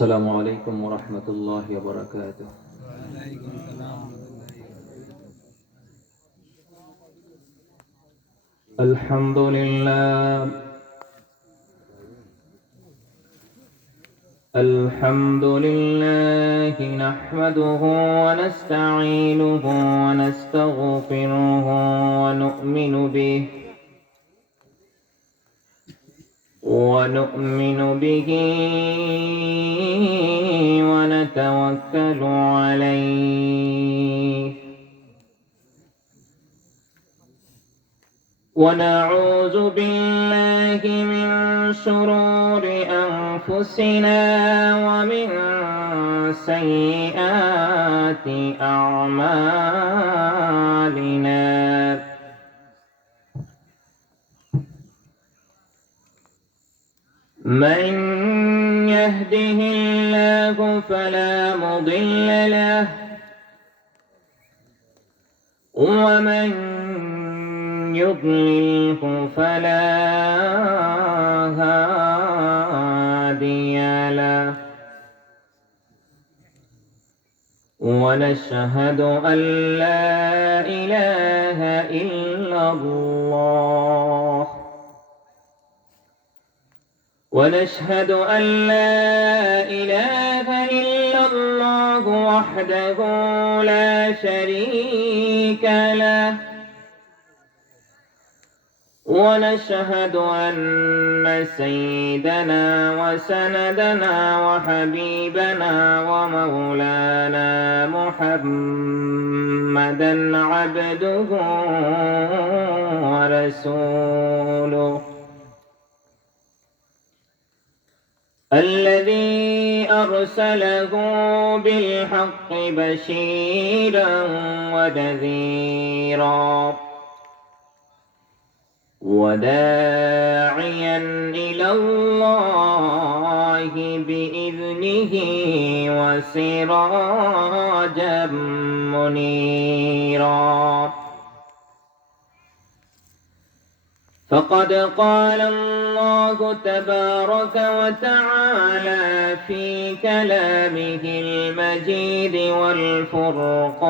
السلام عليكم ورحمة الله وبركاته. الحمد لله نحمده ونستعينه ونستغفره ونؤمن به ونتوكل عليه ونعوذ بالله من شرور أنفسنا ومن سيئات أعمالنا من يهده الله فلا مضل له ومن يضلله فلا هادي له ونشهد أن لا إله إلا الله ونشهد أن لا إله إلا الله وحده لا شريك له ونشهد أن سيدنا وسندنا وحبيبنا ومولانا محمدا عبده ورسوله الذي أرسله بالحق بشيرا ونذيرا وداعيا إلى الله بإذنه وسراجا منيرا فقد قال الله تبارك وتعالى في كلامه المجيد والفرقان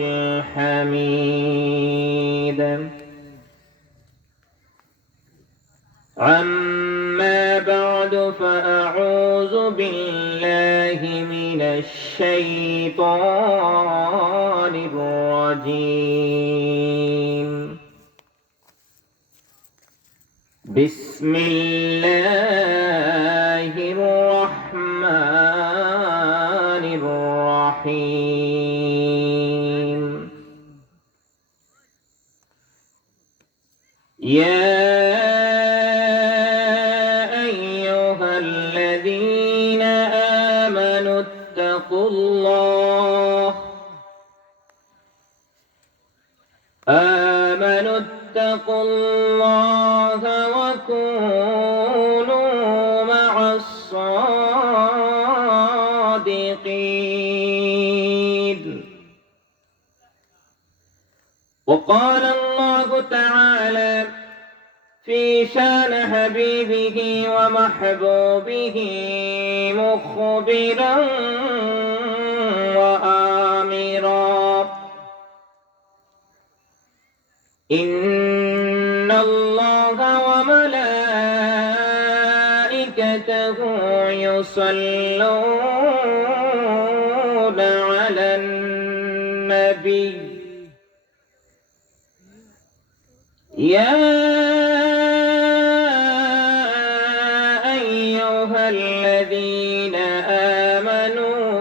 الحميد أما بعد فأعوذ بالله من الشيطان الرجيم بسم الله الرحمن الرحيم يا أيها الذين آمنوا اتقوا الله وكونوا مع الصادقين وقال الله تعالى في شان حبيبه ومحبوبه مخبرا وآمرا إن الله وملائكته يصلون على النبي يا أيها الذين آمنوا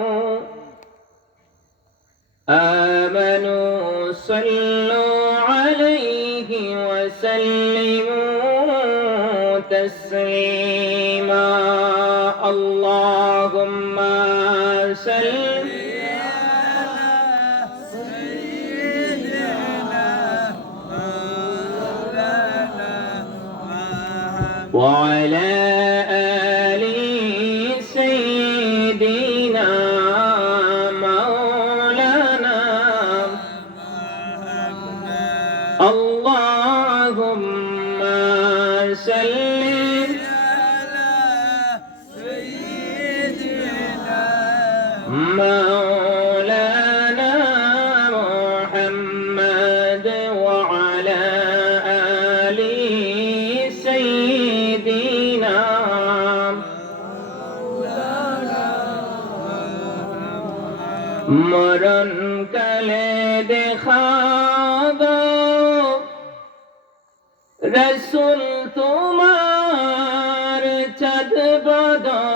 صلوا عليه وسلموا تسليما اللهم صل على سيدنا مولانا محمد وعلى آل سيدنا مولانا اللهم صل على مولانا محمد وعلى آل سيدنا মরণ কালে দেখা দাও রসুল তোমার চাঁদ বদন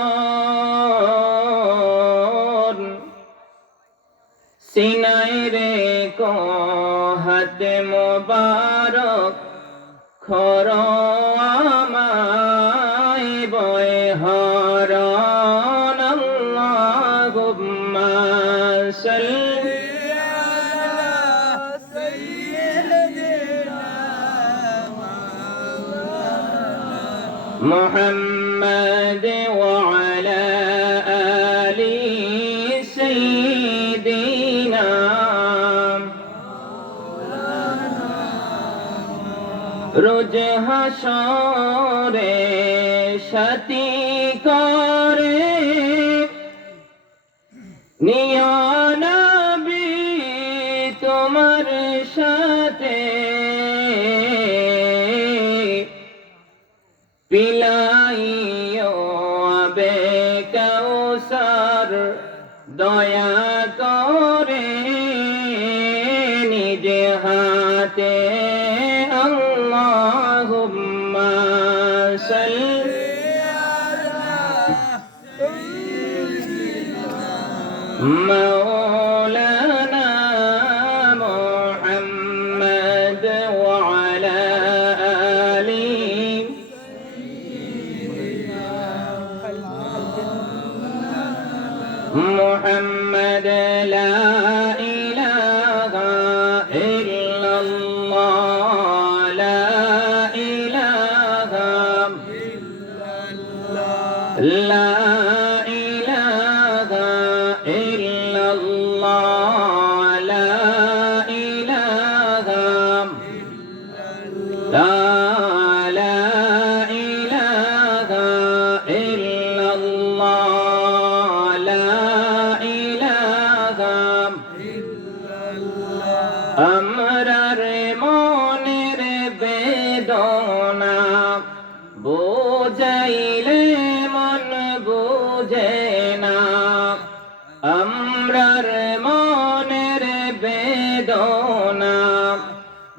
সিনায় রেখো হাতে মোবারক খরো আমায় বয়ে হরণ আল্লাহুম্মা সাল্লি محمد وعلى آل سيدنا রোজ হাসরে সাথী করে নিয়া নবী তোমার সাথে পিলাইও আবে কাউসার দয়া করে নিজে হাতে আল্লাহুম্মা সাল্লি مولانا محمد وعلى آل محمد لا إله إلا الله لا إله لا إله إلا الله لا إله لا إله إلا الله لا إله আমরার মনের বেদনা বুঝাইলে মন বুঝে না আমরার মনের বেদনা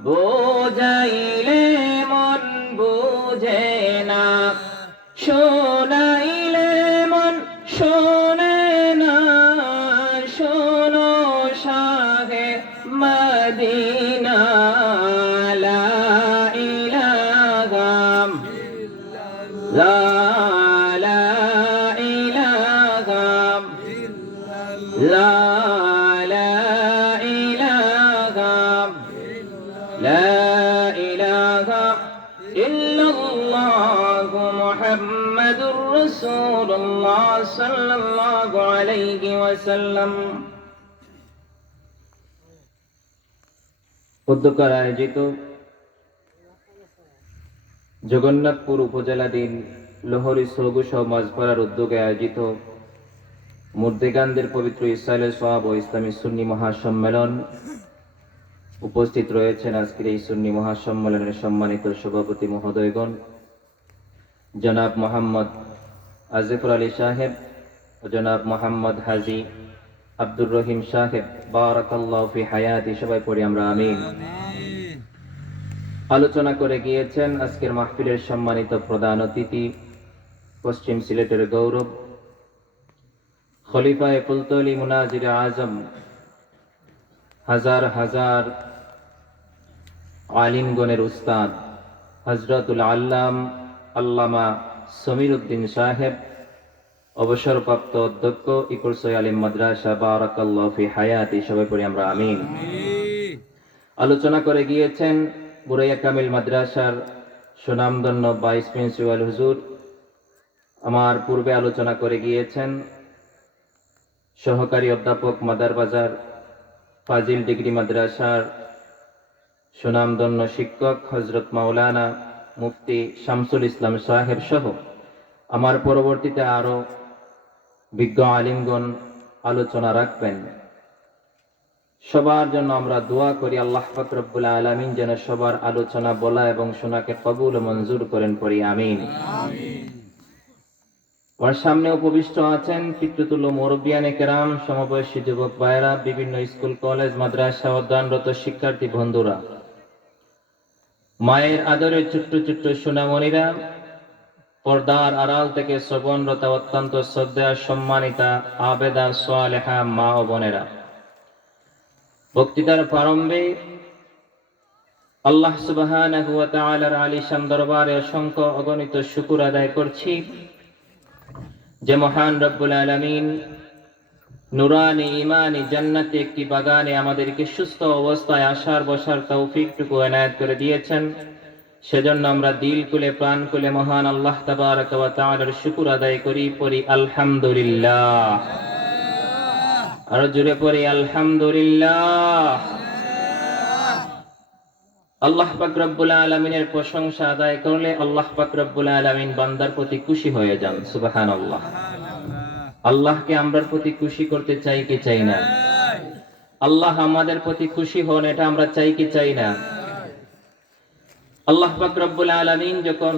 বুঝাইলে মন বুঝে না শোনাইলে মন শোনে না শোনো শাহে মদিনা লা ইলাহা লা ইলাহা লা ইলাহা লা ইলাহা ইল্লাল্লাহ মুহাম্মাদুর রাসূলুল্লাহ সাল্লাল্লাহু আলাইহি ওয়াসাল্লাম। উদ্যোক্তার আয়োজিত জগন্নাথপুর উপজেলাধীন লোহরি সৌগুষ মাঝপাড়ার উদ্যোগে আয়োজিত মুর্দেগানদের পবিত্র ইসরায়েলের সওয়াব ও ইসলামী সুন্নি মহাসম্মেলন উপস্থিত রয়েছেন। আজকের এই সুন্নি মহাসম্মেলনের সম্মানিত সভাপতি মহোদয়গণ, জনাব মোহাম্মদ আজিফুর আলী সাহেব ও জনাব মোহাম্মদ হাজি আব্দুর রহিম সাহেব, বারাকাল্লাহু ফি হায়াতি। সবাই পড়ি আমরা আমিন। আলোচনা করে গিয়েছেন আজকের মাহফিলের সম্মানিত প্রধান অতিথি, পশ্চিম সিলেটের গৌরব, খলিফায়ে ফুলতলি মুনাজির আজম, হাজার হাজার আলিমগণের উস্তাদ হযরতুল আল্লাম আল্লামা সমীর উদ্দিন সাহেব, অবসরপ্রাপ্ত অধ্যক্ষ ইকুরসই আলিম মাদ্রাসা, বারাকাল্লাহু ফি হায়াতি। সবাই পড়ি আমরা আমিন। আলোচনা করে গিয়েছেন বুরাইয়া কামিল মাদ্রাসার সুনামধন্য ভাইস প্রিন্সিপাল হুজুর। আমার পূর্বে আলোচনা করে গিয়েছেন সহকারী অধ্যাপক মাদার বাজার ফাজিল ডিগ্রি মাদ্রাসার সুনামধন্য শিক্ষক হযরত মাওলানা মুফতি শামসুল ইসলাম সাহেব সহ আমার পরবর্তীতে আরো বিজ্ঞ আলিমগণ আলোচনা রাখবেন। সবার জন্য আমরা দোয়া করি, আল্লাহ পাক রব্বুল আলামিন যেন সবার আলোচনা বলা এবং শোনাকে কবুল ও মঞ্জুর করেন, পড়ি আমিন। আমার সামনে উপবিষ্ট আছেন পিতৃতুল্য মুরব্বিয়ানে কেরাম, সমবয়সী যুবক ভাইয়েরা, বিভিন্ন স্কুল কলেজ মাদ্রাসা অধ্যয়নরত শিক্ষার্থী বন্ধুরা, মায়ের আদরের ছোট্ট ছোট্ট সোনামণিরা, পর্দার আড়াল থেকে শ্রবণরত অত্যন্ত শ্রদ্ধা সম্মানিতা আবেদা সালেহা মা ও বোনেরা, বক্তৃতার প্রারম্ভে আল্লাহ সুবহানাহু ওয়া তাআলার আলিশান দরবারে অসংখ্য অগণিত শুকর আদায় করছি যে মহান রব্বুল আলামিন নুরানি ইমানি জান্নাতে একটি বাগানে আমাদেরকে সুস্থ অবস্থায় আসার বসার তৌফিকটুকু এনায়েত করে দিয়েছেন। সেজন্য আমরা দিল খুলে প্রাণ খুলে মহান আল্লাহ তাবারক ওয়া তাআলার শুকর আদায় করি, পড়ি আলহামদুলিল্লাহ। আরো জোরে পড়ি আলহামদুলিল্লাহ। আল্লাহ পাক রব্বুল আলামিনের প্রশংসা আদায় করলে আল্লাহ পাক রব্বুল আলামিন বান্দার প্রতি খুশি হয়ে যান। সুবহানাল্লাহ। আল্লাহকে আমরার প্রতি খুশি করতে চাই কি চাই না? আল্লাহ আমাদের প্রতি খুশি হন, এটা আমরা চাই কি চাই না? আল্লাহ পাক রব্বুল আলামিন যখন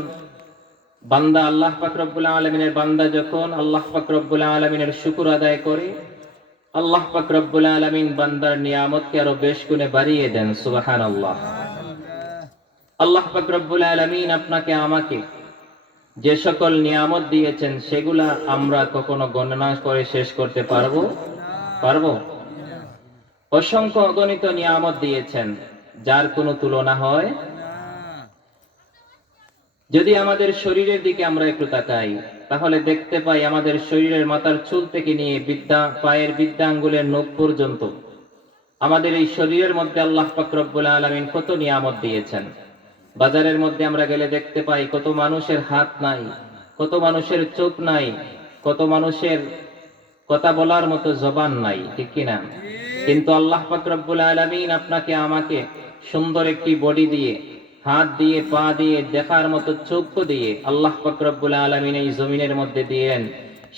বান্দা, আল্লাহ পাক রব্বুল আলামিনের বান্দা যখন আল্লাহ পাক রব্বুল আলামিনের শুকর আদায় করে, আল্লাহ পাক রব্বুল আলামিন বান্দার নিয়ামতকে আরো বেশ গুণে বাড়িয়ে দেন। সুবহানাল্লাহ। আল্লাহ পাক রব্বুল আলামিন আপনাকে আমাকে যে সকল নিয়ামত দিয়েছেন সেগুলা আমরা কখনো গণনা করে শেষ করতে পারবো? অসংখ্য অগণিত নিয়ামত দিয়েছেন, যার কোনো তুলনা হয়। যদি আমাদের শরীরের দিকে আমরা একটু তাকাই, তাহলে দেখতে পাই আমাদের শরীরের মাথার চুল থেকে নিয়ে পায়ের বিদ্যা আঙ্গুলের নখ পর্যন্ত আমাদের এই শরীরের মধ্যে আল্লাহ পাক রব্বুল আলামিন কত নিয়ামত দিয়েছেন। বাজারের মধ্যে আমরা গেলে দেখতে পাই কত মানুষের হাত নাই, কত মানুষের চোখ নাই, কত মানুষের কথা বলার মতো জবান নাই, ঠিক কিনা? কিন্তু আল্লাহ পাক রব্বুল আলামিন আপনাকে আমাকে সুন্দর একটি বডি দিয়ে, হাত দিয়ে, পা দিয়ে, দেখার মতো চক্ষু দিয়ে আল্লাহ পাক রব্বুল আলামিন এই জমিনের মধ্যে দিয়েন।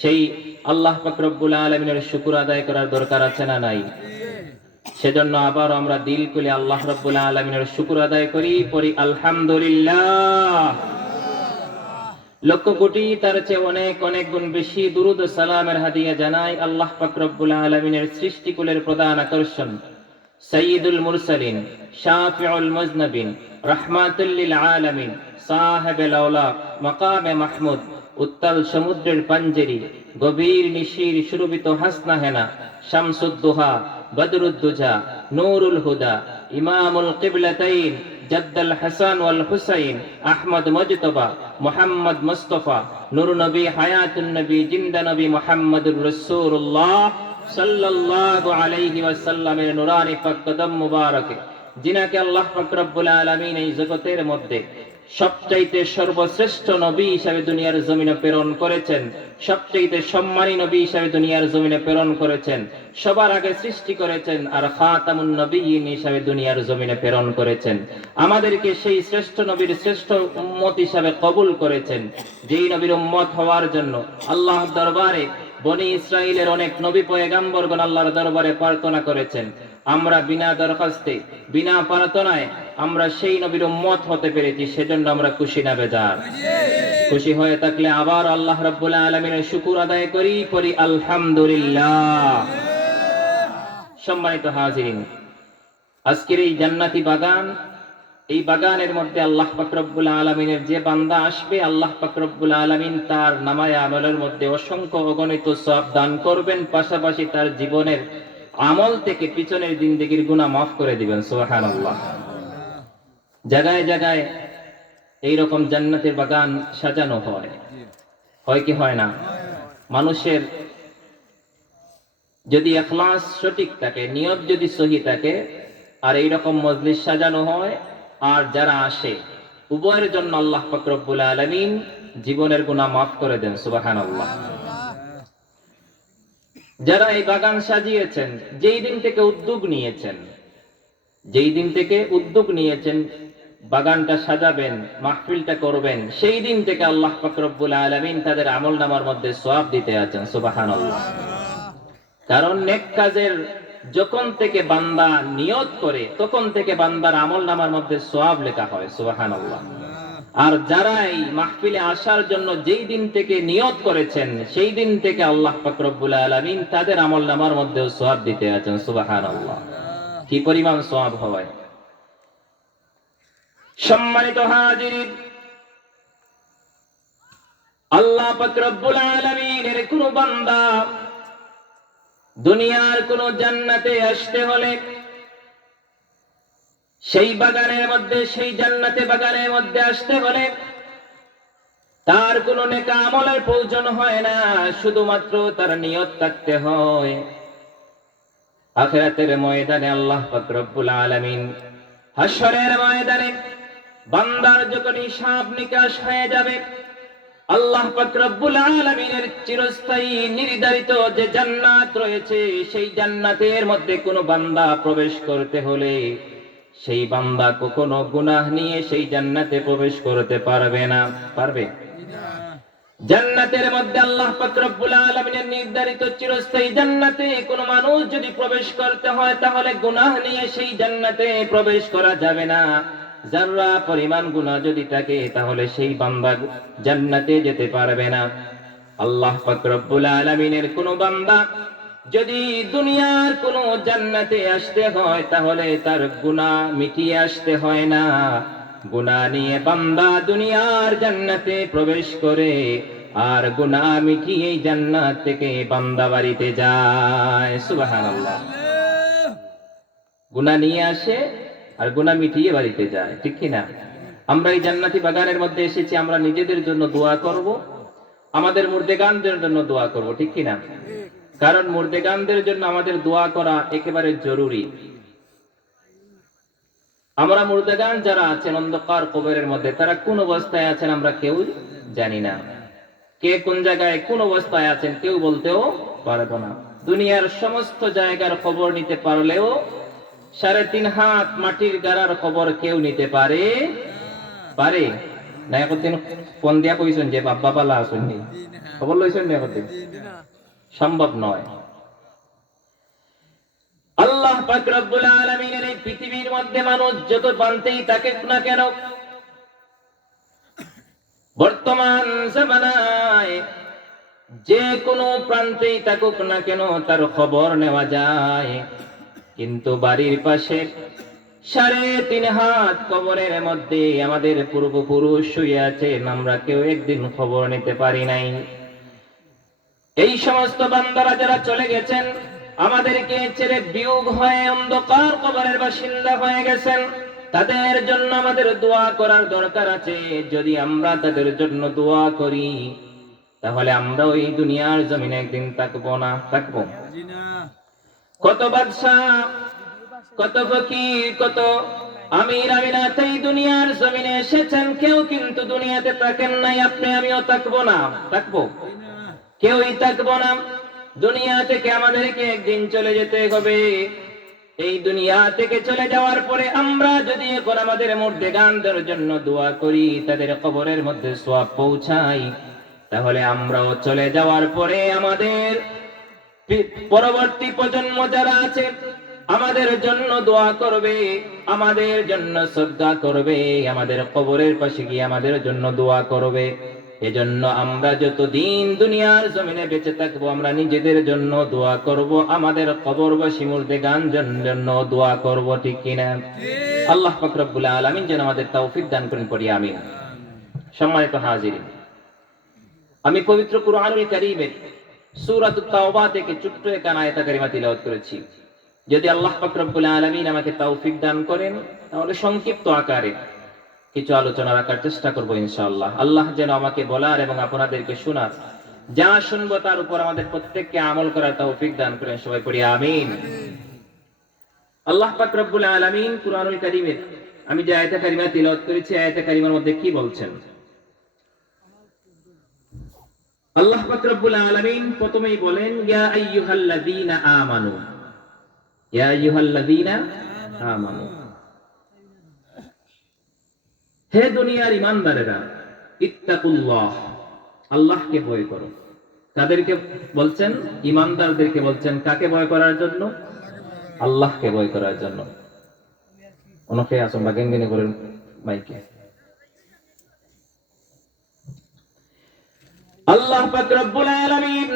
সেই আল্লাহ পাক রব্বুল আলামিনের শুকর আদায় করার দরকার আছে না নাই? সেজন্য আবার আমরা দিল খুলে আল্লাহ রাব্বুল আলামিনের শুকর আদায় করি, পড়ি আলহামদুলিল্লাহ। লক্ষ কোটি তার চেয়ে অনেক অনেক গুণ বেশি দুরুদ ও সালামের হাদিয়া জানাই আল্লাহ পাক রব্বুল আলামিনের সৃষ্টিকুলের প্রধান আকর্ষণ, সাইয়্যিদুল মুরসালিন, শাফিউল মুজনবিন, রাহমাতুল লিল আলামিন, সাহেবুল আওলাদ, মাকামে মাহমুদ, উত্তাল সমুদ্রের পাঞ্জেরি, গভীর নিশির সুরভিত হাসনা হেনা, শামসুদ্দোহা, বদরুদ্দুজা, নূরুল হুদা, ইমামুল কিবলাতাইন, জাদ্দুল হাসান ওয়াল হুসাইন, আহমদ মুজতবা, মুহাম্মদ মুস্তাফা, নূর নবী, হায়াতুন নবী, জিন্দা নবী মুহাম্মদুর রাসূলুল্লাহ সাল্লাল্লাহু আলাইহি ওয়াসাল্লামের নুরানি পাক কদম মুবারকে, যিনাকে আল্লাহ পাক রব্বুল আলামিন এই জগতের মধ্যে সবচাইতে সর্বশ্রেষ্ঠ নবী হিসাবে দুনিয়ার জমিনে প্রেরণ করেছেন, সবচাইতে সম্মানী নবী হিসাবে দুনিয়ার জমিনে প্রেরণ করেছেন, সবার আগে সৃষ্টি করেছেন, আর খাতামুন নবিয়্যিন হিসাবে দুনিয়ার জমিনে প্রেরণ করেছেন। আমাদেরকে সেই শ্রেষ্ঠ নবীর শ্রেষ্ঠ উম্মত হিসাবে কবুল করেছেন, যেই নবীর উম্মত হওয়ার জন্য আল্লাহর দরবারে বনি ইসরাইলের অনেক নবী পয়গম্বরগণ আল্লাহর দরবারে প্রার্থনা করেছেন। আমরা বিনা দরখাস্তে, বিনা প্রার্থনায় আমরা সেই নবীর উম্মত হতে পেরেছি, সেজন্য আমরা খুশি না বেজার? খুশি হয়ে থাকলে আবার আল্লাহ রাব্বুল আলামিনের শুকর আদায় করি, পড়ি আলহামদুলিল্লাহ। সম্মানিত হাজিরিন, আজকের এই জান্নাতি বাগান, এই বাগানের মধ্যে আল্লাহ পাক রব্বুল আলামিনের যে বান্দা আসবে, আল্লাহ পাক রব্বুল আলামিন তার নামায়ে আমলের মধ্যে অসংখ্য অগণিত সওয়াব দান করবেন, পাশাপাশি তার জীবনের আমল থেকে পিছনের জিন্দেগির গুনাহ মাফ করে দিবেন। সুবহানাল্লাহ। জায়গায় জায়গায় এইরকম জান্নাতের বাগান সাজানো হয় কি হয় না? মানুষের যদি ইখলাস সঠিক থাকে, নিয়ত যদি সহি থাকে, আর এইরকম মজলিস সাজানো হয়, আর যারা আসে উভয়ের জন্য আল্লাহ পাক রব্বুল আলামিন জীবনের গুনাহ মাফ করে দেন। সুবহানাল্লাহ। যারা এই বাগান সাজিয়েছেন, যেই দিন থেকে উদ্যোগ নিয়েছেন বাগানটা সাজাবেন, মাহফিলটা করবেন, সেই দিন থেকে আল্লাহ পাক রব্বুল আলামিন তাদের আমলনামার মধ্যে সওয়াব দিতে আছেন। সুবহানাল্লাহ। কারণ নেক কাজের যখন থেকে বান্দা নিয়ত করে তখন থেকে বান্দার আমলনামার মধ্যে সওয়াব লেখা হয়, সুবহানাল্লাহ। আর যারা এই মাহফিলে আসার জন্য যেই দিন থেকে নিয়ত করেছেন সেই দিন থেকে আল্লাহ পাক রব্বুল আলামিন তাদের আমলনামার মধ্যেও সওয়াব দিতে আছেন, সুবহানাল্লাহ। কি পরিমাণ সওয়াব হয়! সম্মানিত হাজিরিন, আল্লাহ পাক রব্বুল আলামিনের কোন বান্দা দুনিয়ার কোন জান্নাতে আসতে হলে সেই বাগানের মধ্যে, সেই জান্নাতে বাগানের মধ্যে আসতে হলে তার কোন নেক আমলের প্রয়োজন হয় না, শুধুমাত্র তার নিয়ত থাকতে হয়। আখিরাতের ময়দানে আল্লাহ পাক রব্বুল আলামিন হাশরের ময়দানে বান্দার যখন হিসাব নিকাশ হয়ে যাবে, আল্লাহ পাক রব্বুল আলামিনের চিরস্থায়ী নির্ধারিত যে জান্নাত রয়েছে সেই জান্নাতের মধ্যে কোনো বান্দা প্রবেশ করতে হলে সেই বান্দা কখনো গুনাহ নিয়ে সেই জান্নাতে প্রবেশ করতে পারবে না। পারবে? জান্নাতের মধ্যে আল্লাহ পাক রব্বুল আলামিনের নির্ধারিত চিরস্থায়ী জান্নাতে কোনো মানুষ যদি প্রবেশ করতে হয় তাহলে গুনাহ নিয়ে সেই জান্নাতে প্রবেশ করা যাবে না। যারা পরিমাণ গুনাহ যদি থাকে তাহলে সেই বান্দা জান্নাতে যেতে পারবে না। আল্লাহ পাক রব্বুল আলামিনের কোন বান্দা যদি দুনিয়ার কোন জান্নাতে আসতে হয় তাহলে তার গুনাহ মিটিয়ে আসতে হয় না। গুনাহ নিয়ে বান্দা দুনিয়ার জান্নাতে প্রবেশ করে আর গুনাহ মিটিয়ে জান্নাত থেকে বান্দা বাড়িতে যায়, সুবহানাল্লাহ। গুনাহ নিয়ে আসে আর গুনাহ মিটিয়ে বাড়িতে যায়, ঠিক কি না? আমরা এই জান্নাতি বাগানের মধ্যে এসেছি, আমরা নিজেদের জন্য দোয়া করব, আমাদের মুর্দেগানদের জন্য দোয়া করব, ঠিক কি না? কারণ মুর্দেগানদের জন্য আমাদের দোয়া করা একেবারে জরুরি। আমরা মুর্দেগান যারা আছেন অন্ধকার কবরের মধ্যে, তারা কোন অবস্থায় আছেন আমরা কেউ জানি না। কে কোন জায়গায় কোন অবস্থায় আছেন কেউ বলতেও পারবো না। দুনিয়ার সমস্ত জায়গার খবর নিতে পারলেও 3.5 হাত মাটির গাড়ার খবর কেউ নিতে পারে পারে না? একদিন ফোন দিয়া কইছেন যে বাবা পালা আসেননি, খবর লইছেন না? একদিন সম্ভব নয়। আল্লাহ পাক রব্বুল আলামিনের এই পৃথিবীর মধ্যে মানুষ যত বানতেই থাকে না কেন, বর্তমান জামানায় যে কোনো প্রান্তেই থাকুক না কেন তার খবর নেওয়া যায়, কিন্তু বাড়ির পাশে 3.5 হাত কবরের মধ্যে আমাদের পূর্বপুরুষ শুয়ে আছেন, আমরা কেউ একদিন খবর নিতে পারি নাই। এই সমস্ত বান্দারা যারা চলে গেছেন, আমাদেরকে ছেড়ে বিয়োগ হয়ে অন্ধকার কবরের বাসিন্দা হয়ে গেছেন, তাদের জন্য আমাদের দোয়া করার দরকার আছে। যদি আমরা তাদের জন্য দোয়া করি তাহলে আমরা ওই দুনিয়ার জমিনে একদিন থাকবো না? থাকবো? কত বাদশাহ, কত ফকির, কত আমির আমিনাত এই দুনিয়ার জমিনে এসেছেন, কেউ কিন্তু দুনিয়াতে থাকেন নাই। আপনি আমিও থাকবো না? থাকবো? কেউই থাকবো না। দুনিয়া থেকে আমাদেরকে একদিন চলে যেতে হবে। এই দুনিয়া থেকে চলে যাওয়ার পরে আমরা যদি এখন আমাদের মুর্দেগানদের জন্য দোয়া করি, তাদের কবরের মধ্যে সওয়াব পৌঁছাই, তাহলে আমরাও চলে যাওয়ার পরে আমাদের পরবর্তী প্রজন্ম যারা আছে আমাদের জন্য দোয়া করবে, আমাদের জন্য সদকা করবে, আমাদের কবরের পাশে গিয়ে আমাদের জন্য দোয়া করবে। এজন্য আমরা যতদিন দুনিয়ার জমিনে বেঁচে থাকবো আমরা নিজেদের জন্য দোয়া করব, আমাদের কবরবাসী মুর্দেগানদের জন্য দোয়া করব, ঠিক কিনা? আল্লাহ পাক রব্বুল আলামিন যেন আমাদের তৌফিক দান করেন, পড়ি আমিন। সম্মানিত হাজিরিন, আমি পবিত্র কুরআনুল কারীমের সূরাতুত তাওবা থেকে ছোট্ট এক আয়াত কারিমা তিলাওয়াত করেছি। যদি আল্লাহ পাক রব্বুল আলামিন আমাকে তৌফিক দান করেন তাহলে সংক্ষিপ্ত আকারে কিছু আলোচনা রাখার চেষ্টা করব ইনশাআল্লাহ। আল্লাহ যেন আমাকে বলার এবং আপনাদেরকে শোনার, যা শুনবো তার উপর আমাদের প্রত্যেককে আমল করার তৌফিক দান করেন, সবাই পড়ি আমিন। আল্লাহ পাক রব্বুল আলামিন কুরআনুল কারীমের আমি যে আয়াত কারিমা তিলাওয়াত করেছি, আয়াত কারিমার মধ্যে কি বলছেন? আল্লাহ পাক রব্বুল আলামিন প্রথমেই বলেন, ইয়া আইয়ুহাল্লাযীনা আমানু, ইয়া আইয়ুহাল্লাযীনা আমানু, হে দুনিয়ার ঈমানদারেরা, ইত্তাকুল্লাহ, আল্লাহকে ভয় করো। কাদেরকে বলছেন? ইমানদারদেরকে বলছেন। কাকে ভয় করার জন্য? আল্লাহকে ভয় করার জন্য। অনেকে আসুন বা গেঙ্গেনে করেন মাইকে। আল্লাহ পাক রব্বুল আলামিন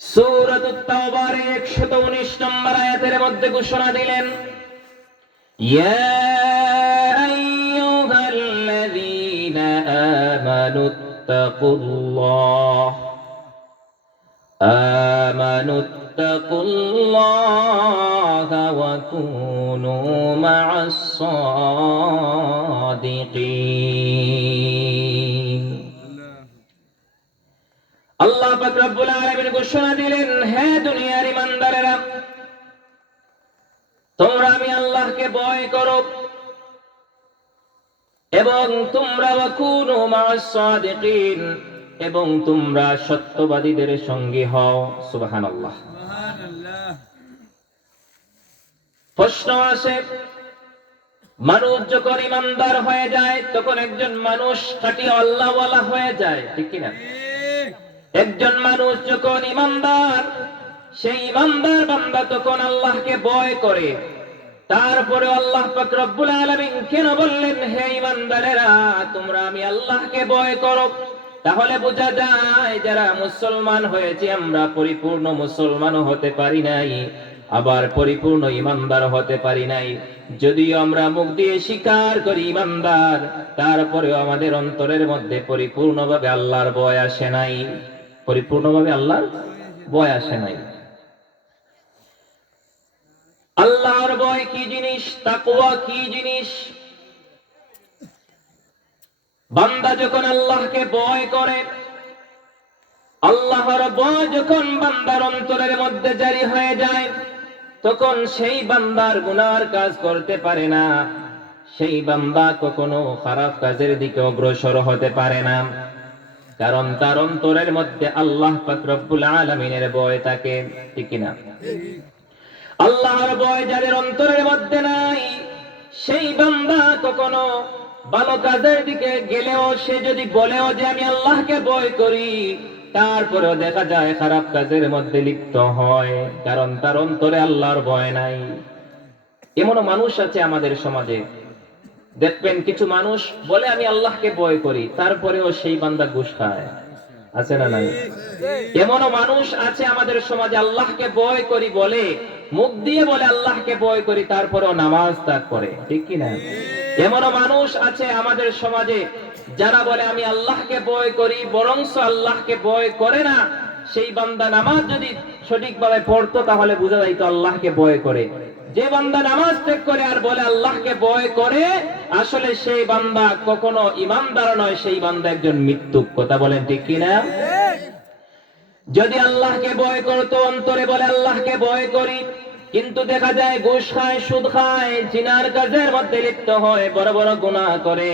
সূরাতুত তাওবার 119 নম্বর আয়াতের মধ্যে ঘোষণা দিলেন, ইয়া আইয়ুহাল্লাযীনা আমানুত্তাকুল্লাহা ওয়া কুনু মা'আস সাদিকিন। আল্লাহ পাক রব্বুল আলামিন ঘোষণা দিলেন, হে দুনিয়ার ইমানদারেরা, তোমরা আমি আল্লাহকে ভয় করো এবং তোমরা ওয়াকুনু মা'আস সাদিকিন, এবং তোমরা সত্যবাদীদের সঙ্গী হও। সুবহানাল্লাহ। সুবহানাল্লাহ। প্রশ্ন আসে, মানুষ যখন ইমানদার হয়ে যায় তখন একজন মানুষ খাঁটি আল্লাহওয়ালা হয়ে যায়, ঠিক কি না? একজন মানুষ যখন ইমানদার, সেই ইমানদার বান্দা তখন আল্লাহকে ভয় করে। তারপরে আল্লাহ পাক রব্বুল আলামিন কেন বললেন, হে ইমানদারেরা, তোমরা আমি আল্লাহকে ভয় করো? তাহলে বোঝা যায় যারা মুসলমান হয়েছে আমরা পরিপূর্ণ মুসলমানও হতে পারি নাই, আবার পরিপূর্ণ ইমানদার হতে পারি নাই। যদিও আমরা মুখ দিয়ে স্বীকার করি ইমানদার, তারপরেও আমাদের অন্তরের মধ্যে পরিপূর্ণভাবে আল্লাহর ভয় আসে নাই। পরিপূর্ণভাবে আল্লাহর ভয় আসে নাই। আল্লাহর ভয় কি জিনিস? তাকওয়া কি জিনিস? বান্দা যখন আল্লাহকে ভয় করে, আল্লাহর ভয় যখন বান্দার অন্তরের মধ্যে জারি হয়ে যায়, তখন সেই বান্দার গুনার কাজ করতে পারে না, সেই বান্দা কখনো খারাপ কাজের দিকে অগ্রসর হতে পারে না, কারণ তার অন্তরের মধ্যে আল্লাহ পাক রব্বুল আলামিনের ভয় থাকে, ঠিক কি না? আল্লাহর ভয় যাদের অন্তরের মধ্যে নাই, সেই বান্দা কখনো ভালো কাজের দিকে গেলেও, সে যদি বলেও যে আমি আল্লাহকে ভয় করি, তারপরেও দেখা যায় খারাপ কাজের মধ্যে লিপ্ত হয়, কারণ তার অন্তরে আল্লাহর ভয় নাই। এমনও মানুষ আছে আমাদের সমাজে, দেখবেন কিছু মানুষ বলে আমি আল্লাহকে ভয় করি, তারপরেও সেই বান্দা ঘুষ খায়, আছে না নাই? এমনও মানুষ আছে আমাদের সমাজে, আল্লাহকে ভয় করি বলে, মুখ দিয়ে বলে আল্লাহকে ভয় করি, তারপরেও নামাজ ত্যাগ করে, ঠিক কি না? এমনও মানুষ আছে আমাদের সমাজে যারা বলে আমি আল্লাহকে ভয় করি, বরংস আল্লাহকে ভয় করে না। সেই বান্দা নামাজ যদি সঠিকভাবে পড়তো তাহলে বোঝা যাইতো আল্লাহকে ভয় করে। যে বান্দা নামাজ ত্যাগ করে আর বলে আল্লাহকে ভয় করে, আসলে সেই বান্দা কখনো ইমানদার নয়, সেই বান্দা একজন মৃত্যুক। কথা বলেন ঠিক কিনা? যদি আল্লাহকে ভয় করতো, অন্তরে বলে আল্লাহকে ভয় করি, কিন্তু দেখা যায় ঘুষ খায়, সুদ খায়, জিনার কাজের মধ্যে লিপ্ত হয়, বড় বড় গুনাহ করে,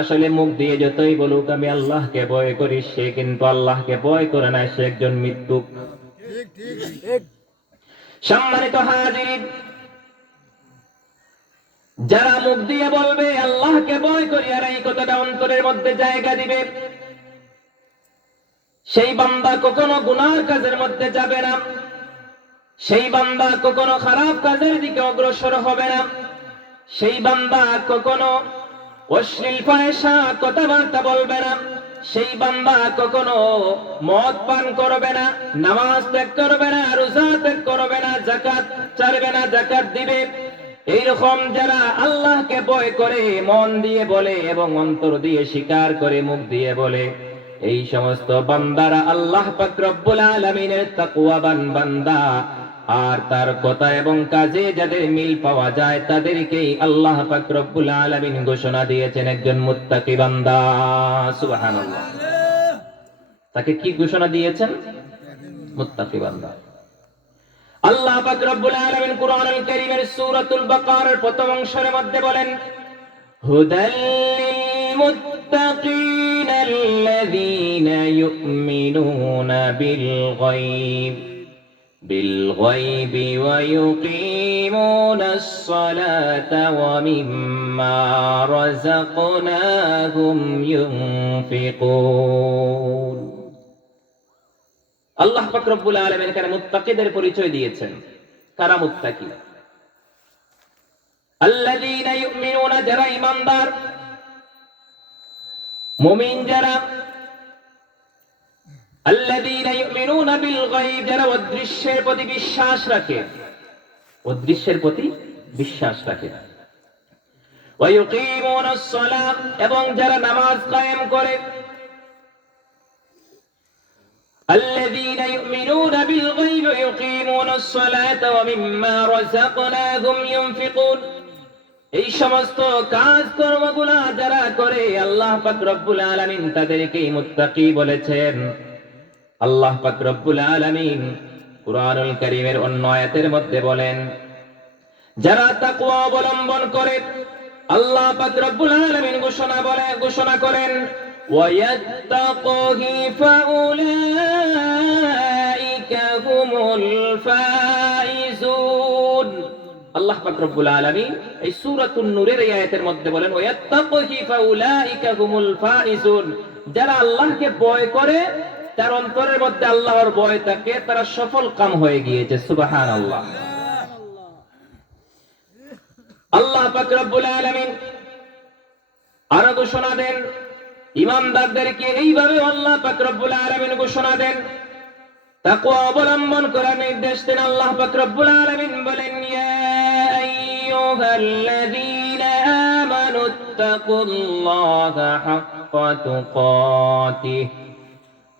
আসলে মুখ দিয়ে যতই বলুক আমি আল্লাহকে ভয় করি, সে কিন্তু আল্লাহকে ভয় করে না, সে একজন মৃত্যুক। সম্মানিত হাজিরিন, যারা মুখ দিয়ে বলবে আল্লাহকে ভয় করি আর এই কথাটা অন্তরের মধ্যে জায়গা দিবে, সেই বান্দা কখনো গুনার কাজের মধ্যে যাবে না, সেই বান্দা কখনো খারাপ কাজের দিকে অগ্রসর হবে না, সেই বান্দা কখনো অশ্লীল ফাহিশা কথাবার্তা বলবে না, সেই বান্দা কখনো মদ পান করবে না, নামাজ ত্যাগ করবে না, রোজা ত্যাগ করবে না, যাকাত ছাড়বে না, যাকাত দিবে। এইরকম যারা আল্লাহকে ভয় করে, মন দিয়ে বলে এবং অন্তর দিয়ে স্বীকার করে, মুখ দিয়ে বলে, এই সমস্ত বান্দারা আল্লাহ পাক রব্বুল আলামিনের তাকওয়াবান বান্দা। আর তার কথা এবং কাজে যাদের মিল পাওয়া যায়, তাদেরকেই আল্লাহ পাক রব্বুল আলামিন ঘোষণা দিয়েছেন একজন মুত্তাকি বান্দা। সুবহানাল্লাহ। তাকে কি ঘোষণা দিয়েছেন? মুত্তাকি বান্দা। আল্লাহ পাক রব্বুল আলামিন কুরআনুল কারীমের সূরাতুল বাকারার প্রথম অংশের মধ্যে বলেন, হুদাল লিল মুত্তাকিনাল্লাযীনা ইউমিনুনা বিল গায়ব بالغيب ويقيمون الصلاة ومما رزقناهم ينفقون আল্লাহ পাক রব্বুল আলামিন এখানে মুত্তাকিদের পরিচয় দিয়েছেন। কারা মুত্তাকি? আল্লাযীনা ইউমিনুনা, যারা ঈমানদার, মুমিন যারা। আল্লাযীনা ইউমিনুনা বিল গায়ব, যারা অদৃশ্যের প্রতি বিশ্বাস রাখে, অদৃশ্যের প্রতি বিশ্বাস রাখে। ওয়া ইউকিমুনাস সালাত, এবং যারা নামাজ কায়েম করে। الذين يؤمنون بالغيب ويقيمون الصلاة ومما رزقناهم ينفقون, এই সমস্ত কাজ কর্মগুলো যারা করে আল্লাহ পাক রব্বুল আলামিন তাদেরকে মুত্তাকি বলেছেন। আল্লাহ পাক রব্বুল আলামিন কুরআনুল কারীমের অন্য আয়াতের মধ্যে বলেন, যারা তাকওয়া অবলম্বন করে আল্লাহ পাক রব্বুল আলামিন ঘোষণা করেন وَيَتَّقِهِ فَأُولَئِكَ هُمُ الْفَائِزُونَ। আল্লাহ পাক রব্বুল আলামিন এই সূরাতুন নূরের এই আয়াতের মধ্যে বলেন وَيَتَّقِهِ فَأُولَئِكَ هُمُ الْفَائِزُونَ, যারা আল্লাহকে ভয় করে, তার অন্তরের মধ্যে আল্লাহর ভয় থাকে, তারা সফল কাম হয়ে গিয়েছে। সুবহানাল্লাহ। আল্লাহ পাক রব্বুল আলামিন আরো ঘোষণা দেন ইমানদারদেরকে, এইভাবে আল্লাহ পাক রব্বুল আলামিন ঘোষণা দেন, তাকওয়া অবলম্বন করার নির্দেশ দেন। আল্লাহ পাক রব্বুল আলামিন বলেন, ইয়া আইয়ুহাল্লাযীনা আমানুত্তাকুল্লাহা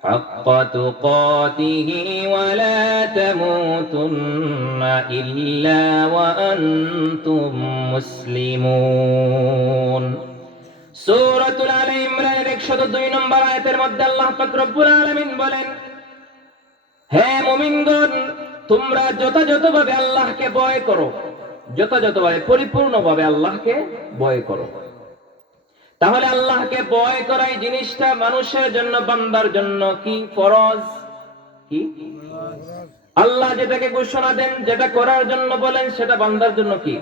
হাক্কা তুকাতিহি ওয়া লা তামুতুন্না ইল্লা ওয়া আনতুম মুসলিমুন। সূরাতুল আলে ইমরানের 102 নম্বর আয়াতের মধ্যে আল্লাহ পাক রব্বুল আলামিন বলেন, হে মুমিনগণ, তোমরা যথাযথভাবে আল্লাহকে ভয় করো, যথাযথভাবে পরিপূর্ণভাবে আল্লাহকে ভয় করো। তাহলে আল্লাহকে ভয় করা এই জিনিসটা মানুষের জন্য, বান্দার জন্য কি ফরজ? কি আল্লাহ যেটাকে ঘোষণা দেন, যেটা করার জন্য বলেন, সেটা বান্দার জন্য কি?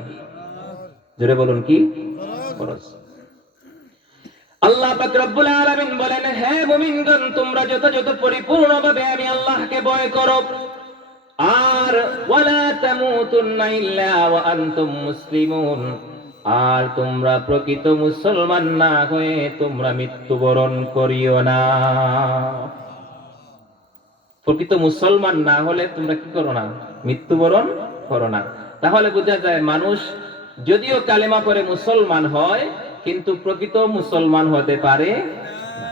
জোরে বলুন, কি ফরজ? আল্লাহ পাক রব্বুল আলামিন বলেন, হে মুমিনগণ, তোমরা যথাযথ পরিপূর্ণভাবে আমি আল্লাহকে ভয় করো, আর ওয়ালা তামুতুন্না ইল্লা ওয়া আনতুম মুসলিমুন, আর তোমরা প্রকৃত মুসলমান না হয়ে তোমরা মৃত্যুবরণ করিও না। প্রকৃত মুসলমান না হলে তোমরা কি করো না? মৃত্যুবরণ করো না। তাহলে বোঝা যায় মানুষ যদিও কালেমা পড়ে মুসলমান হয়, কিন্তু প্রকৃত মুসলমান হতে পারে না।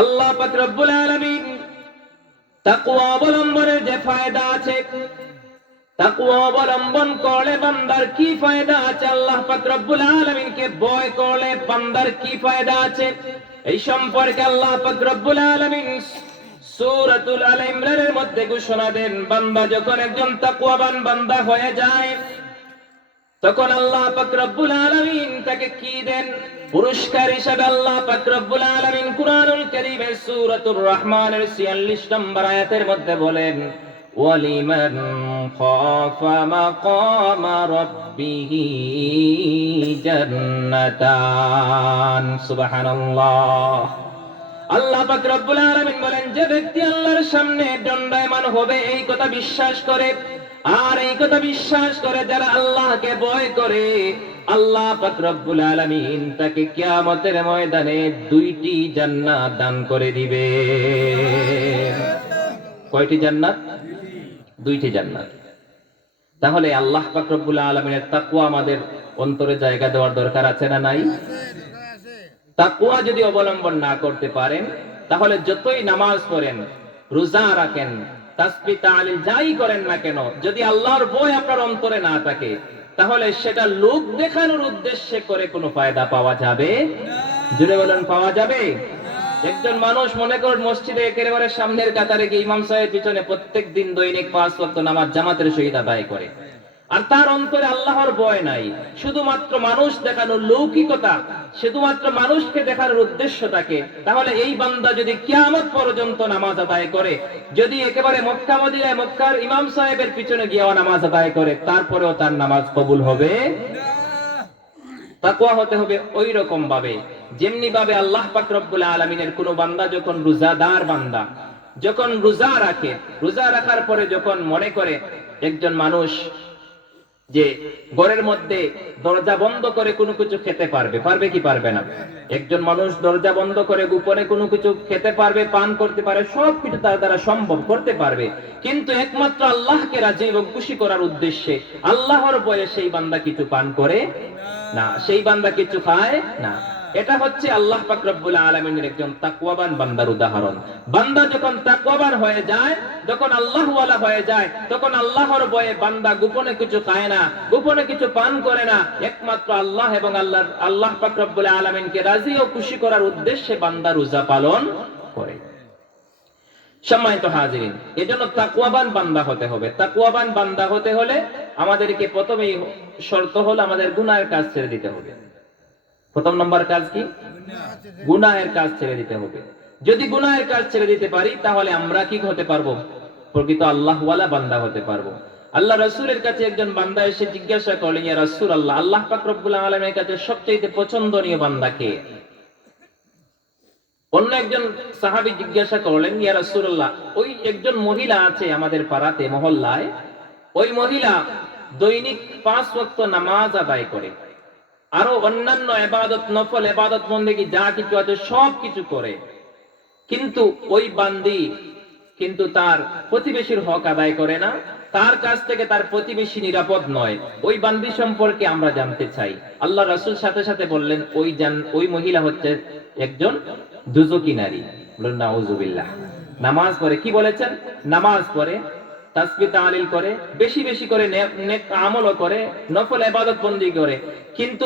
আল্লাহ পাক রব্বুল আলামিন তাকওয়া অবলম্বনের যে ফায়দা আছে, তাকওয়া অবলম্বন করলে বান্দার কি ফায়দা আছে, আল্লাহ পাক রব্বুল আলামিনকে ভয় করলে বান্দার কি ফায়দা আছে, এই সম্পর্কে আল্লাহ পাক রব্বুল আলামিন সূরাতুল আলে ইমরানের মধ্যে ঘোষণা দেন, বান্দা যখন একজন তাকওয়াবান বান্দা হয়ে যায়, তখন আল্লাহ পাক রব্বুল আলামিন তাকে কি দেন? পুরস্কার হিসেবে আল্লাহ পাক রব্বুল আলামিন কুরআনুল কারীমের সূরাতুর রহমানের 46 নম্বর আয়াতের মধ্যে বলেন, ওয়ালিমান খাফা মাকামা রাব্বিহি জান্নাতান। সুবহানাল্লাহ। আল্লাহ পাক রব্বুল আলামিন বলেন, যে ব্যক্তি আল্লাহর সামনে দণ্ডায়মান হবে এই কথা বিশ্বাস করে, আর এই কথা বিশ্বাস করে যারা আল্লাহকে ভয় করে, আল্লাহ পাক রব্বুল আলামিন তাকে কিয়ামতের ময়দানে 2টি জান্নাত দান করে দিবে। কয়টি জান্নাত? 2টি জান্নাত। তাহলে আল্লাহ পাক রব্বুল আলামিনের তাকওয়া আমাদের অন্তরে জায়গা দেওয়ার দরকার আছে না নাই? তাকওয়া যদি অবলম্বন না করতে পারেন, তাহলে যতই নামাজ পড়েন, রোজা রাখেন, তাসবিহ তাহলিল যাই করেন না কেন, যদি আল্লাহর ভয় আপনার অন্তরে না থাকে, তাহলে সেটা লোক দেখানোর উদ্দেশ্যে করে কোনো ফায়দা পাওয়া যাবে? জুড়ে বলেন, পাওয়া যাবে? একজন মানুষ মনে করেন মসজিদে একেবারে সামনের কাতারে গিয়ে ইমাম সাহেবের পিছনে প্রত্যেক দিন দৈনিক 5 ওয়াক্ত নামাজ জামাতের সহিত আদায় করে, আর তার অন্তরে আল্লাহর ভয় নাই, শুধুমাত্র মানুষ দেখানোর লৌকিকতা, শুধুমাত্র মানুষকে দেখানোর উদ্দেশ্য থাকে, তাহলে এই বান্দা যদি কিয়ামত পর্যন্ত নামাজ আদায় করে, যদি একেবারে মক্কা মদিনায় মক্কার ইমাম সাহেবের পিছনে গিয়েও নামাজ আদায় করে, তারপরেও তার নামাজ কবুল হবে। তাকওয়া হতে হবে ওই রকম ভাবে, যেমনি ভাবে আল্লাহ পাক রব্বুল আলামিনের কোন বান্দা যখন রোজাদার বান্দা যখন রোজা রাখে, রোজা রাখার পরে যখন মনে করে একজন মানুষ যে ঘরের মধ্যে দরজা বন্ধ করে কোনো কিছু খেতে পারবে, পারবে কি পারবে না? একজন মানুষ দরজা বন্ধ করে গোপনে কোনো কিছু খেতে পারবে, পান করতে পারে, সবকিছু তার দ্বারা সম্ভব করতে পারবে, কিন্তু একমাত্র আল্লাহকে রাজি এবং খুশি করার উদ্দেশ্যে আল্লাহর ভয়ে সেই বান্দা কিছু পান করে না, সেই বান্দা কিছু খায় না। এটা হচ্ছে আল্লাহ পাক রব্বুল আলামিনের একজন তাকওয়াবান বান্দার উদাহরণ। বান্দা যখন তাকওয়াবান হয়ে যায়, যখন আল্লাহওয়ালা হয়ে যায়, তখন আল্লাহর ভয়ে বান্দা গোপনে কিছু খায় না, গোপনে কিছু পান করে না, একমাত্র আল্লাহ এবং আল্লাহ পাক রব্বুল আলামিনকে রাজি ও খুশি করার উদ্দেশ্যে বান্দা রোজা পালন করে। সম্মানিত হাজিরিন, এজন্য তাকওয়াবান বান্দা হতে হবে। তাকওয়াবান বান্দা হতে হলে আমাদেরকে প্রথমেই শর্ত হলো আমাদের গুনাহের কাজ ছেড়ে দিতে হবে। প্রথম নম্বর কাজ কি? গুনাহের কাজ ছেড়ে দিতে হবে। যদি গুনাহের কাজ ছেড়ে দিতে পারি, তাহলে আমরা কি হতে পারবো? প্রকৃত আল্লাহওয়ালা বান্দা হতে পারবো। আল্লাহ রাসূলের কাছে একজন বান্দা এসে জিজ্ঞাসা করলেন, ইয়া রাসূলুল্লাহ, আল্লাহ পাক রব্বুল আলামিনের কাছে সবচেয়ে পছন্দনীয় বান্দা কে? অন্য একজন সাহাবী জিজ্ঞাসা করলেন, ইয়া রাসূলুল্লাহ, ওই একজন মহিলা আছে আমাদের পাড়াতে মহল্লায়, ওই মহিলা দৈনিক 5 ওয়াক্ত নামাজ আদায় করে, আরো অন্যান্য ইবাদত, নফল ইবাদত বন্দেগী যা কিছু আছে সব কিছু করে, কিন্তু ওই বান্দি কিন্তু তার প্রতিবেশীর হক আদায় করে না, তার কাছ থেকে তার প্রতিবেশী নিরাপদ নয়। ওই বান্দি সম্পর্কে আমরা জানতে চাই। আল্লাহ রাসূল সাথে সাথে বললেন, ওই মহিলা হচ্ছে একজন দুজকি নারী। বলুন নাউযুবিল্লাহ। নামাজ পড়ে, কি বলেছেন? নামাজ পড়ে, তাসবিহ তাহলিল করে, বেশি বেশি করে নেক আমলও করে, নফল ইবাদত বন্দি করে, কিন্তু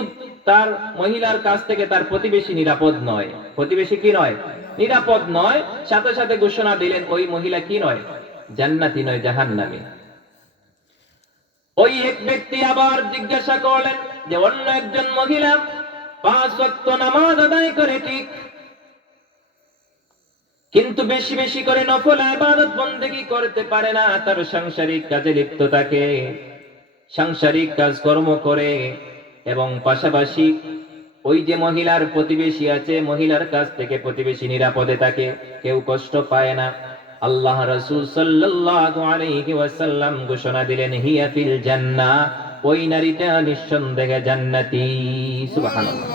তার মহিলার কাছ থেকে তার প্রতিবেশী নিরাপদ নয়। প্রতিবেশী কি নয়? নিরাপদ নয়। সাথে সাথে ঘোষণা দিলেন, ওই মহিলা কি নয়? জান্নাতি নয়, জাহান্নামী। ওই এক ব্যক্তি আবার জিজ্ঞাসা করলেন যে অন্য একজন মহিলা 5 ওয়াক্ত নামাজ আদায় করে ঠিক, কিন্তু বেশি বেশি করে নফল ইবাদত বন্দেগী করতে পারে না, তার সাংসারিক কাজে লিপ্ত থাকে, সাংসারিক কাজকর্ম করে, এবং পাশাপাশি ওই যে মহিলার প্রতিবেশী আছে, মহিলার কাছ থেকে প্রতিবেশী নিরাপদে থাকে, কেউ কষ্ট পায় না। আল্লাহ রাসূল সাল্লাল্লাহু আলাইহি ওয়াসাল্লাম ঘোষণা দিলেন, হিয়া ফিল জান্নাহ, ওই নারীটা নিঃসন্দেহে জান্নাতি। সুবহানাল্লাহ।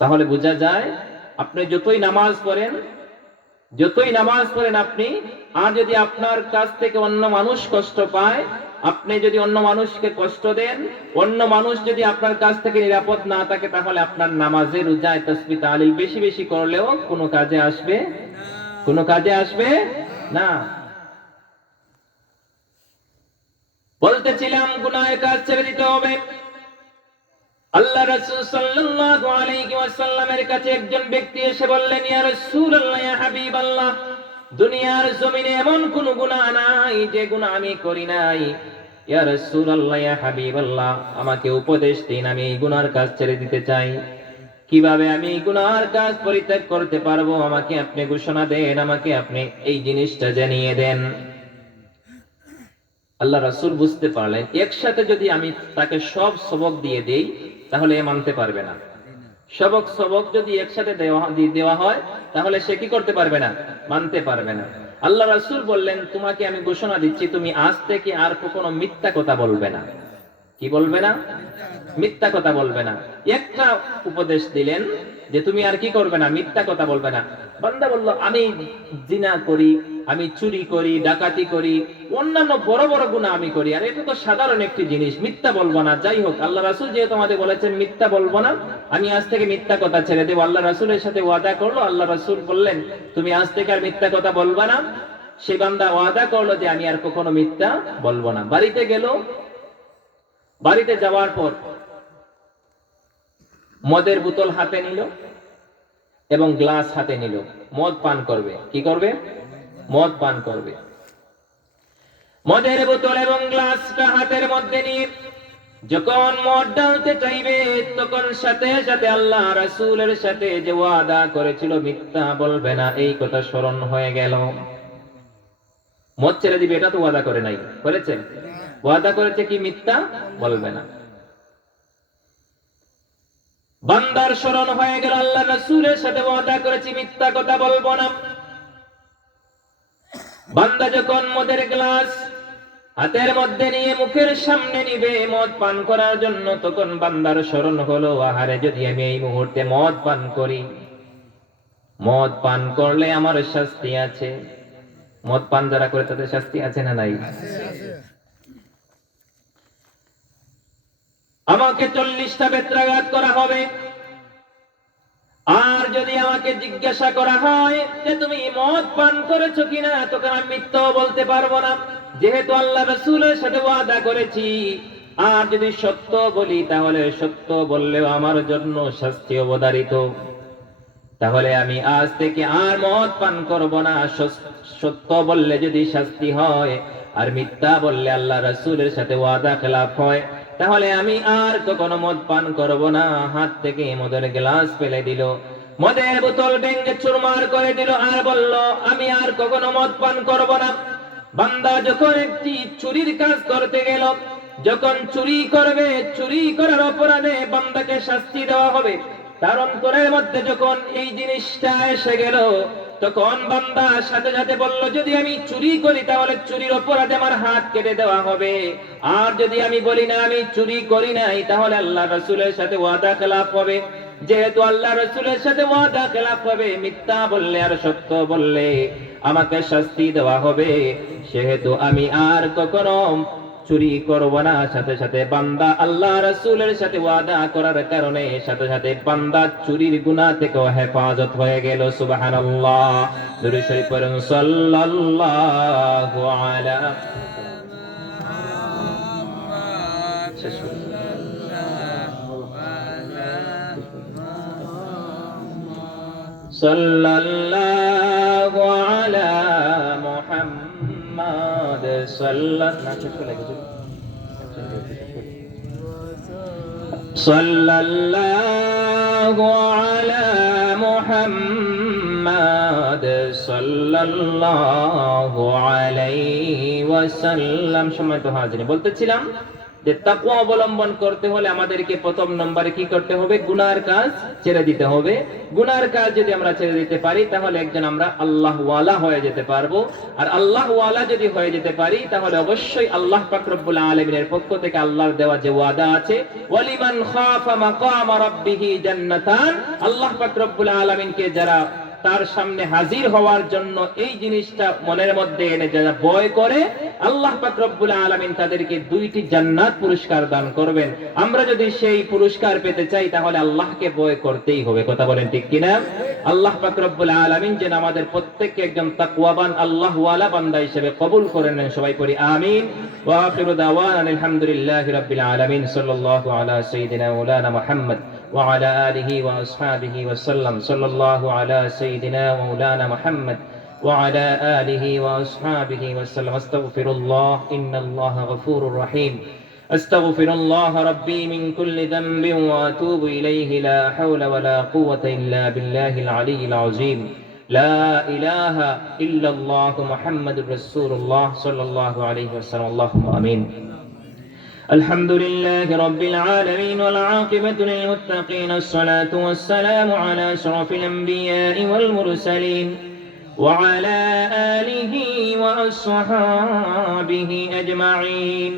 তাহলে বোঝা যায়, আপনি যতই নামাজ পড়েন আপনি, আর যদি আপনার কাছ থেকে অন্য মানুষ কষ্ট পায়, আপনি যদি অন্য মানুষকে কষ্ট দেন, অন্য মানুষ যদি আপনার কাছ থেকে নিরাপদ না থাকে, তাহলে আপনার নামাজে, রোজায়, তাসবিহ তাহলিল বেশি বেশি করলেও কোনো কাজে আসবে? কোনো কাজে আসবে না। বলতেছিলাম, গুনাহের কাজ ছেড়ে দিতে হবে। আল্লাহ রাসূল সাল্লাল্লাহু আলাইহি ওয়াসাল্লামের কাছে একজন ব্যক্তি এসে বললেন, ইয়া রাসূলুল্লাহ, ইয়া হাবিবাল্লাহ, দুনিয়ার জমিনে এমন কোন গুনাহ নাই যে গুনাহ আমি করি নাই। ইয়া রাসূলুল্লাহ, ইয়া হাবিবাল্লাহ, আমাকে উপদেশ দিন, আমি এই গুনাহর কাজ ছেড়ে দিতে চাই। কিভাবে আমি এই গুনাহর কাজ পরিত্যাগ করতে পারবো? আমাকে আপনি ঘোষণা দেন, আমাকে আপনি এই জিনিসটা জানিয়ে দেন। আল্লাহ রাসূল বুঝতে পারলেন, একসাথে যদি আমি তাকে সব সবক দিয়ে দেই, তাহলে এ মানতে পারবে না। সবক যদি একসাথে দেওয়া হয়, তাহলে সে কি করতে পারবে না? মানতে পারবে না। আল্লাহ রাসূল বললেন, তোমাকে আমি ঘোষণা দিচ্ছি, তুমি আজ থেকে আর কখনো মিথ্যা কথা বলবে না। কি বলবে না? মিথ্যা কথা বলবে না। একটা উপদেশ দিলেন যে তুমি আর কি করবে না? মিথ্যা কথা বলবে না। বান্দা বলল, আমি জিনা করি, আমি চুরি করি, ডাকাতি করি, অন্যান্য বড় বড় গুনাহ আমি করি, আর এটা তো সাধারণ একটি জিনিস, মিথ্যা বলবো না। যাই হোক, আল্লাহ রাসূল যেহেতু আমাদের বলেছেন মিথ্যা বলবো না, আমি আজ থেকে মিথ্যা কথা ছেড়ে দেব। আল্লাহ রাসূলের সাথে ওয়াদা করলো। আল্লাহ রাসূল বললেন, তুমি আজ থেকে আর মিথ্যা কথা বলবা না। সে বান্দা ওয়াদা করলো যে আমি আর কখনো মিথ্যা বলবো না। বাড়িতে গেল, বাড়িতে যাওয়ার পর মদের বোতল হাতে নিল এবং গ্লাস হাতে নিল, মদ পান করবে। কি করবে? মদ পান করবে। মদের বোতল এবং গ্লাসটা হাতের মধ্যে নিয়ে যখন মদ ঢালতে চাইবে, তখন সাথে সাথে আল্লাহ রাসূলের সাথে যে ওয়াদা করেছিল মিথ্যা বলবে না, এই কথা স্মরণ হয়ে গেল। মদ ছেড়ে দিবে এটা তো ওয়াদা করে নাই, করেছে? ওয়াদা করেছে কি মিথ্যা বলবে না। বান্দার স্মরণ হয়ে গেল আল্লাহ রাসূলের সাথে ওয়াদা করেছি মিথ্যা কথা বলবো না। বান্দা যখন মদের গ্লাস হাতের মধ্যে নিয়ে মুখের সামনে নিবে মদ পান করার জন্য, তখন বান্দার স্মরণ হলো আহারে যদি আমি এই মুহূর্তে মদ পান করি, মদ পান করলে আমার শাস্তি আছে। মদ পান যারা করে তাদের শাস্তি আছে না নাই? আমাকে 40টা বেত্রাঘাত করা হবে। আর যদি আমাকে জিজ্ঞাসা করা হয় যে তুমি মদ পান করেছো কিনা, তখন আমি মিথ্যা বলতে পারবো না, যেহেতু আল্লাহ রাসূলের সাথে ওয়াদা করেছি। আর যদি সত্য বলি, তাহলে সত্য বললেও আমার জন্য শাস্তি অবধারিত। তাহলে আমি আজ থেকে আর মদ পান করব না। সত্য বললে যদি শাস্তি হয়, আর মিথ্যা বললে আল্লাহ রাসূলের সাথে ওয়াদা খেলাফ হয়, তাহলে আমি আর কখনো মদ পান করব না। হাত থেকে মদের গ্লাস ফেলে দিল, মদের বোতল ভেঙে চুরমার করে দিল, আর বলল আমি আর কখনো মদ পান করব না। বান্দা যখন একটি চুরির কাজ করতে গেল, যখন চুরি করবে, চুরি করার অপরাধে বান্দাকে শাস্তি দেওয়া হবে। তার অন্তরের মধ্যে যখন এই জিনিসটা এসে গেল, তখন বান্দা সাথে সাথে বলল যদি আমি চুরি করি, তাহলে চুরির অপরাধে আমার হাত কেটে দেওয়া হবে। আর যদি আমি বলি না আমি চুরি করি নাই, তাহলে আল্লাহ রাসূলের সাথে ওয়াদা খেলাফ হবে। যেহেতু আল্লাহ রাসূলের সাথে ওয়াদা খেলাফ হবে, মিথ্যা বললে আর সত্য বললে আমাকে শাস্তি দেওয়া হবে, সেহেতু আমি আর কখনো চুরি করব না। সাথে সাথে বান্দা আল্লাহ রাসূলের সাথে ওয়াদা করার কারণে সাথে সাথে বান্দা চুরির গুনাহ থেকে হেফাজত হয়ে গেল। সুবহানাল্লাহ। দুরূদ শরীফ পড়ুন সাল্লাল্লাহু আলা সাল্লাল্লাহু আলা মুহাম্মাদ সাল্লাল্লাহু আলা মুহাম্মাদ সাল্লাল্লাহু আলাইহি ওয়াসাল্লাম। সম্মানিত হাজিরিন, বলতেছিলাম যে তাকওয়া অবলম্বন করতে হলে আমাদেরকে প্রথম নম্বরে কি করতে হবে? গুনার কাজ ছেড়ে দিতে হবে। গুনার কাজ যদি আমরা ছেড়ে দিতে পারি, তাহলে একজন আমরা আল্লাহ ওয়ালা হয়ে যেতে পারবো। আর আল্লাহ ওয়ালা যদি হয়ে যেতে পারি, তাহলে অবশ্যই আল্লাহ পাক রব্বুল আলামিনের পক্ষ থেকে আল্লাহর দেওয়া যে ওয়াদা আছে, ওয়ালিমান খাফা মাকামা রাব্বিহি জান্নাতান, আল্লাহ পাক রব্বুল আলামিনকে যারা তার সামনে হাজির হওয়ার জন্য এই জিনিসটা মনের মধ্যে এনে যারা ভয় করে, আল্লাহ পাক রব্বুল আলামিন তাদেরকে 2টি জান্নাত পুরস্কার দান করবেন। আমরা যদি সেই পুরস্কার পেতে চাই, তাহলে আল্লাহকে ভয় করতেই হবে। কথা বলেন ঠিক কিনা? আল্লাহ পাক রব্বুল আলামিন যেন আমাদের প্রত্যেককে একজন তাকওয়াবান আল্লাহওয়ালা বান্দা হিসেবে কবুল করে নেন। সবাই পড়ি আমিন। ওয়া আখিরু দাওয়ানা আলহামদুলিল্লাহি রাব্বিল আলামিন। সাল্লাল্লাহু আলা সাইয়্যিদিনা মাওলানা মুহাম্মদ وعلى آله وأصحابه وسلم. صلى الله على سيدنا مولانا محمد وعلى آله وأصحابه وسلم. أستغفر الله إن الله غفور رحيم. أستغفر الله ربي من كل ذنب وأتوب إليه. لا حول ولا قوة إلا بالله العلي العظيم. لا إله إلا الله محمد رسول الله صلى الله عليه وسلم. اللهم آمين. الحمد لله رب العالمين والعاقبة للمتقين. الصلاة والسلام على أشرف الأنبياء والمرسلين وعلى آله وأصحابه أجمعين.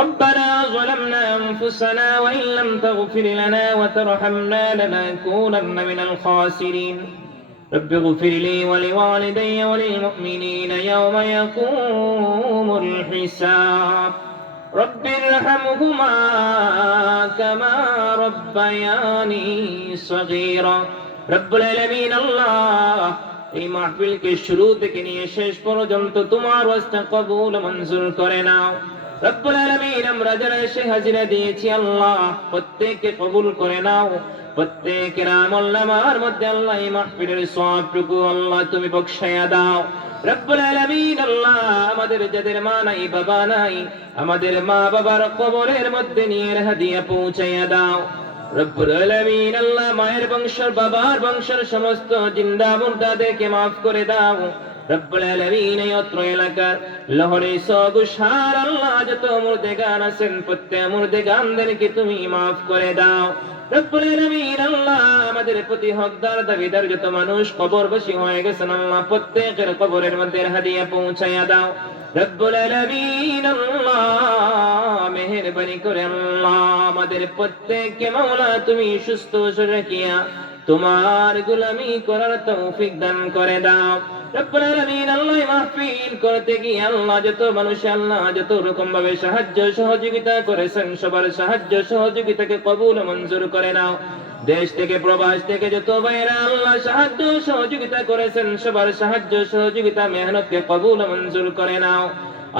ربنا ظلمنا أنفسنا وإن لم تغفر لنا وترحمنا لنكونن من الخاسرين. رب اغفر لي ولوالدي وللمؤمنين يوم يقوم الحساب. رب ارحمهما كما ربياني صغيرا. رب العالمين الله এই মাহফিলকে শুরু থেকে নিয়ে শেষ পর্যন্ত তোমার ওয়াস্তে কবুল মঞ্জুর করে নাও। রব্বুল আলামিন আমরা যারা এসে হাজিরা দিয়েছি, আল্লাহ প্রত্যেককে কবুল করে নাও। প্রত্যেকের আমলনামার মধ্যে আল্লাহ এই মাহফিলের সওয়াবটুকু আল্লাহ তুমি বখশায়া দাও রব্বুল আলামিন। আল্লাহ আমাদের যাদের মা নাই বাবা নাই, আমাদের মা বাবার কবরের মধ্যে নিয়ে হাদিয়া পৌঁছাইয়া দাও রব্বুল আলামিন। আল্লাহ মায়ের বংশের বাবার বংশের সমস্ত জিন্দা মুর্দাদেরকে মাফ করে দাও রব্বুল আলামিন। এই অত্র এলাকার লহরে সগুসার আল্লাহ যত মুর্দেগান আছেন প্রত্যেক মুর্দেগানদেরকে তুমি মাফ করে দাও রব্বুল আলামিন। আল্লাহ আমাদের প্রতি হকদার দাবিদার যত মানুষ কবরবাসী হয়ে গেছেন আল্লাহ প্রত্যেকের কবরের মধ্যে হাদিয়া পৌঁছাইয়া দাও রব্বুল আলামিন। আল্লাহ মেহেরবানি করে আল্লাহ আমাদের প্রত্যেককে মাওলা তুমি সুস্থ রাখিয়া তোমার গোলামি করার তৌফিক দান করে দাও রব্বুল আলামিন। আল্লাহ মাহফিল করতে গিয়ে আল্লাহ যত মানুষ আল্লাহ যত রকম ভাবে সাহায্য সহযোগিতা করেছেন সবার সাহায্য সহযোগিতাকে কবুল মঞ্জুর করে নাও। দেশ থেকে প্রবাস থেকে যত ভাইরা আল্লাহ সাহায্য সহযোগিতা করেছেন সবার সাহায্য সহযোগিতা মেহনতকে কবুল মঞ্জুর করে নাও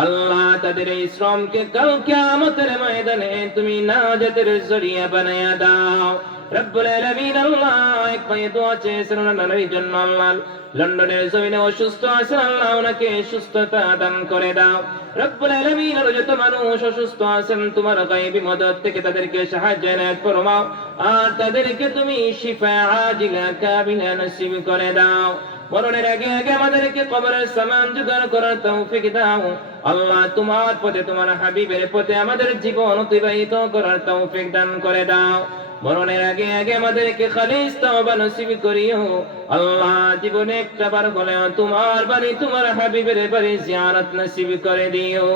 আল্লাহ। তাদের এই শ্রমকে কাল কিয়ামতের ময়দানে তুমি নাজাতের জরিয়া বানায়া দাও রব্বুল আলামিন। আল্লাহ এক ভাই দোয়া চেয়েছেন ওনার জন্য আল্লাহ লন্ডনের জমিনে অসুস্থ আছেন আল্লাহ ওনাকে সুস্থতা দান করে দাও রব্বুল আলামিন। আর যত মানুষ অসুস্থ আছেন তোমার গায়বী মদদ থেকে তাদেরকে সাহায্য এনায়েত ফরমাও আর তাদেরকে তুমি শিফা আজিলা কামিলা নসিব করে দাও। মরণের আগে আগে আমাদেরকে কবরের সামান জোগাড় করার তৌফিক দাও আল্লাহ। তোমার পথে তোমার হাবিবের পথে আমাদের জীবন অতিবাহিত করার তৌফিক দান করে দাও। মরণের আগে আগে আমাদেরকে খালিস তওবা নসিব করিও আল্লাহ। জীবনে একটা বার হলেও তোমার বাড়ি তোমার হাবিবের বাড়ি জিয়ারত নসিব করে দিও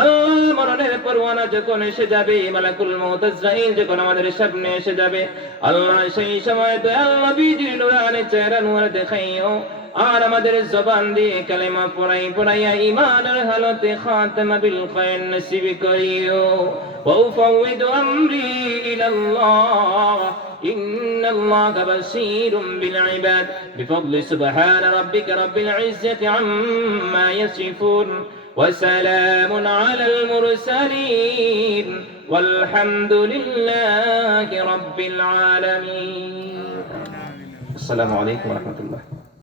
আল্লাহ। মরণের পরওয়ানা যখন এসে যাবে মালাকুল মউত আজরাইল যখন আমাদের সামনে এসে যাবে আল্লাহ সেই সময় দয়াল নবীজির নূরানি চেহারা নূর দেখাইও আর আমাদের জবান দিয়ে কালেমা পড়াইয়া ঈমানের হালতে খাতমা বিল খায়র নসিব করিও। وأفوض أمري إلى الله إن الله بصير بالعباد بفضل سبحان ربك رب العزة عما يصفون وسلام على المرسلين والحمد لله رب العالمين. السلام عليكم ورحمة الله.